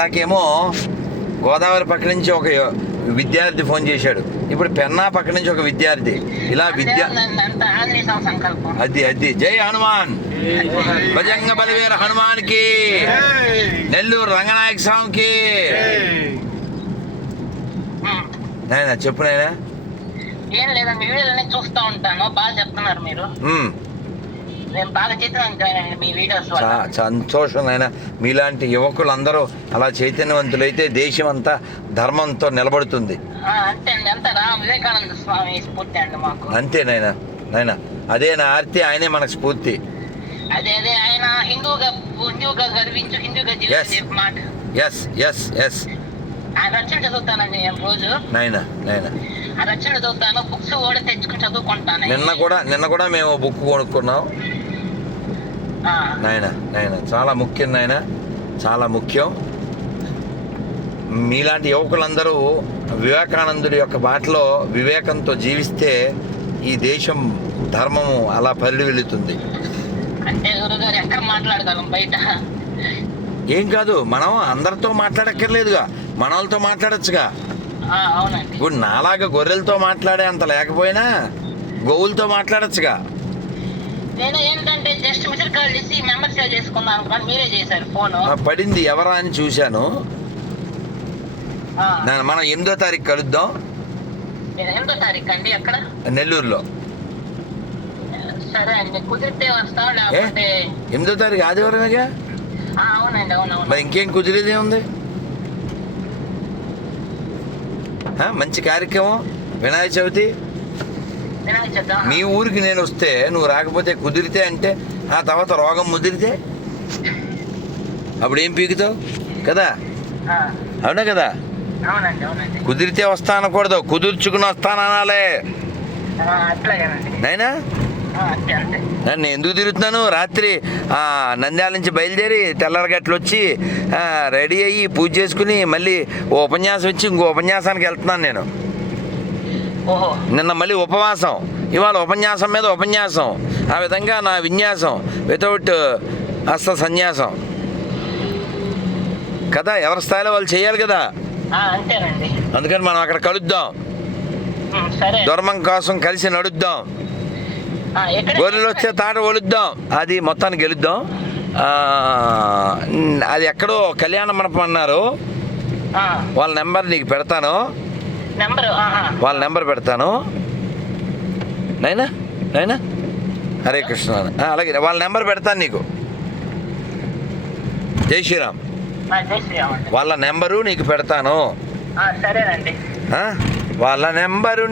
ఇందాకేమో గోదావరి పక్క నుంచి ఒక విద్యార్థి ఫోన్ చేశాడు, ఇప్పుడు పెన్నా పక్క నుంచి ఒక విద్యార్థి. ఇలా అది జై హనుమాన్, భజంగ బలివీర హనుమాన్కి, నెల్లూరు రంగనాయక స్వామికి. నాయనా చెప్పు నాయనా. ఏం లేదండి, వీడియోలన్నీ చూస్తూ ఉంటాను, బాగా చెప్తున్నారు మీరు. నేను బాగా చైతన్యం మీ వీడియోస్. సంతోషం నాయన. మీలాంటి యువకులందరూ అలా చైతన్యవంతులైతే దేశం అంతా ధర్మంతో నిలబడుతుంది. అంతే అండి, అంతా వివేకానంద స్వామి స్ఫూర్తి అండి మాకు. అంతే నాయన. నాయన అదే నా ఆర్తి, ఆయనే మనకు స్ఫూర్తి. అదే ఆయన హిందువుగా గర్వించు, హిందువుగా జీవించు మాట. Yes yes yes. ఆ రచన చదువుతానండి నేను రోజు. నాయనా నాయనా ఆ రచన చదువుతాను, బుక్స్ కూడా తెచ్చుకుని చదువుకుంటాను. నిన్న కూడా మేము బుక్ కొనుక్కున్నాం నాయన. నాయన చాలా ముఖ్యం నాయన, చాలా ముఖ్యం. మీలాంటి యువకులందరూ వివేకానందుడి యొక్క బాటలో వివేకంతో జీవిస్తే ఈ దేశం ధర్మము అలా పరిడి వెళుతుంది. అంటే గురుగారు ఎక్కడ మాట్లాడగలం బయట? ఏం కాదు, మనం అందరితో మాట్లాడక్కర్లేదుగా, మన వాళ్ళతో మాట్లాడచ్చుగా. అవునండి. ఇప్పుడు నాలాగా గొర్రెలతో మాట్లాడే అంత లేకపోయినా గోవులతో మాట్లాడచ్చుగా. నేను ఏంటంటే జస్ట్ మిస్డ్ కాల్ చేసి మెంబర్ సేవ్ చేసుకున్నాను, కానీ మీరే చేశారు ఫోన్. పడింది ఎవరా అని చూశాను. మనం 8వ తారీఖు కలుద్దాం. 8వ తారీఖు అండి? ఎక్కడ? నెల్లూరులో. సరే అండి, కుదిరితే వస్తాం, లేకపోతే 8వ తారీఖు ఆదివారమేగా. అవునండి, అవునవును. మరి ఇంకేం కుదిరేది ఏముంది? మంచి కార్యక్రమం వినాయక చవితి. మీ ఊరికి నేను వస్తే నువ్వు రాకపోతే, కుదిరితే అంటే ఆ తర్వాత రోగం ముదిరితే అప్పుడు ఏం పీకుతావు కదా? అవునా కదా? కుదిరితే వస్తా అనకూడదు, కుదుర్చుకుని వస్తాను అనాలే నైనా. నేను ఎందుకు తిరుగుతున్నాను? రాత్రి నంద్యాల నుంచి బయలుదేరి తెల్లరగట్లు వచ్చి రెడీ అయ్యి పూజ చేసుకుని మళ్ళీ ఓ ఉపన్యాసం ఇచ్చి ఇంకో ఉపన్యాసానికి వెళ్తున్నాను నేను. నిన్న మళ్ళీ ఉపవాసం, ఇవాళ ఉపన్యాసం మీద ఉపన్యాసం. ఆ విధంగా నా విన్యాసం వితౌట్ హస్త సన్యాసం కదా. ఎవరి స్థాయిలో వాళ్ళు చేయాలి కదా. అందుకని మనం అక్కడ కలుద్దాం, ధర్మం కోసం కలిసి నడుద్దాం. గొర్రెలు వస్తే తాట ఒలుద్దాం, అది మొత్తాన్ని గెలుద్దాం. అది ఎక్కడో కళ్యాణ మండపం అన్నారు, వాళ్ళ నెంబర్ నీకు పెడతాను. వాళ్ళ నెంబర్ పెడతాను నైనా. నైనా హరే కృష్ణ. అలాగే వాళ్ళ నెంబర్ పెడతాను నీకు. జై శ్రీరామ్. వాళ్ళ నెంబరు నీకు పెడతాను. సరేనండి. వాళ్ళ నెంబరు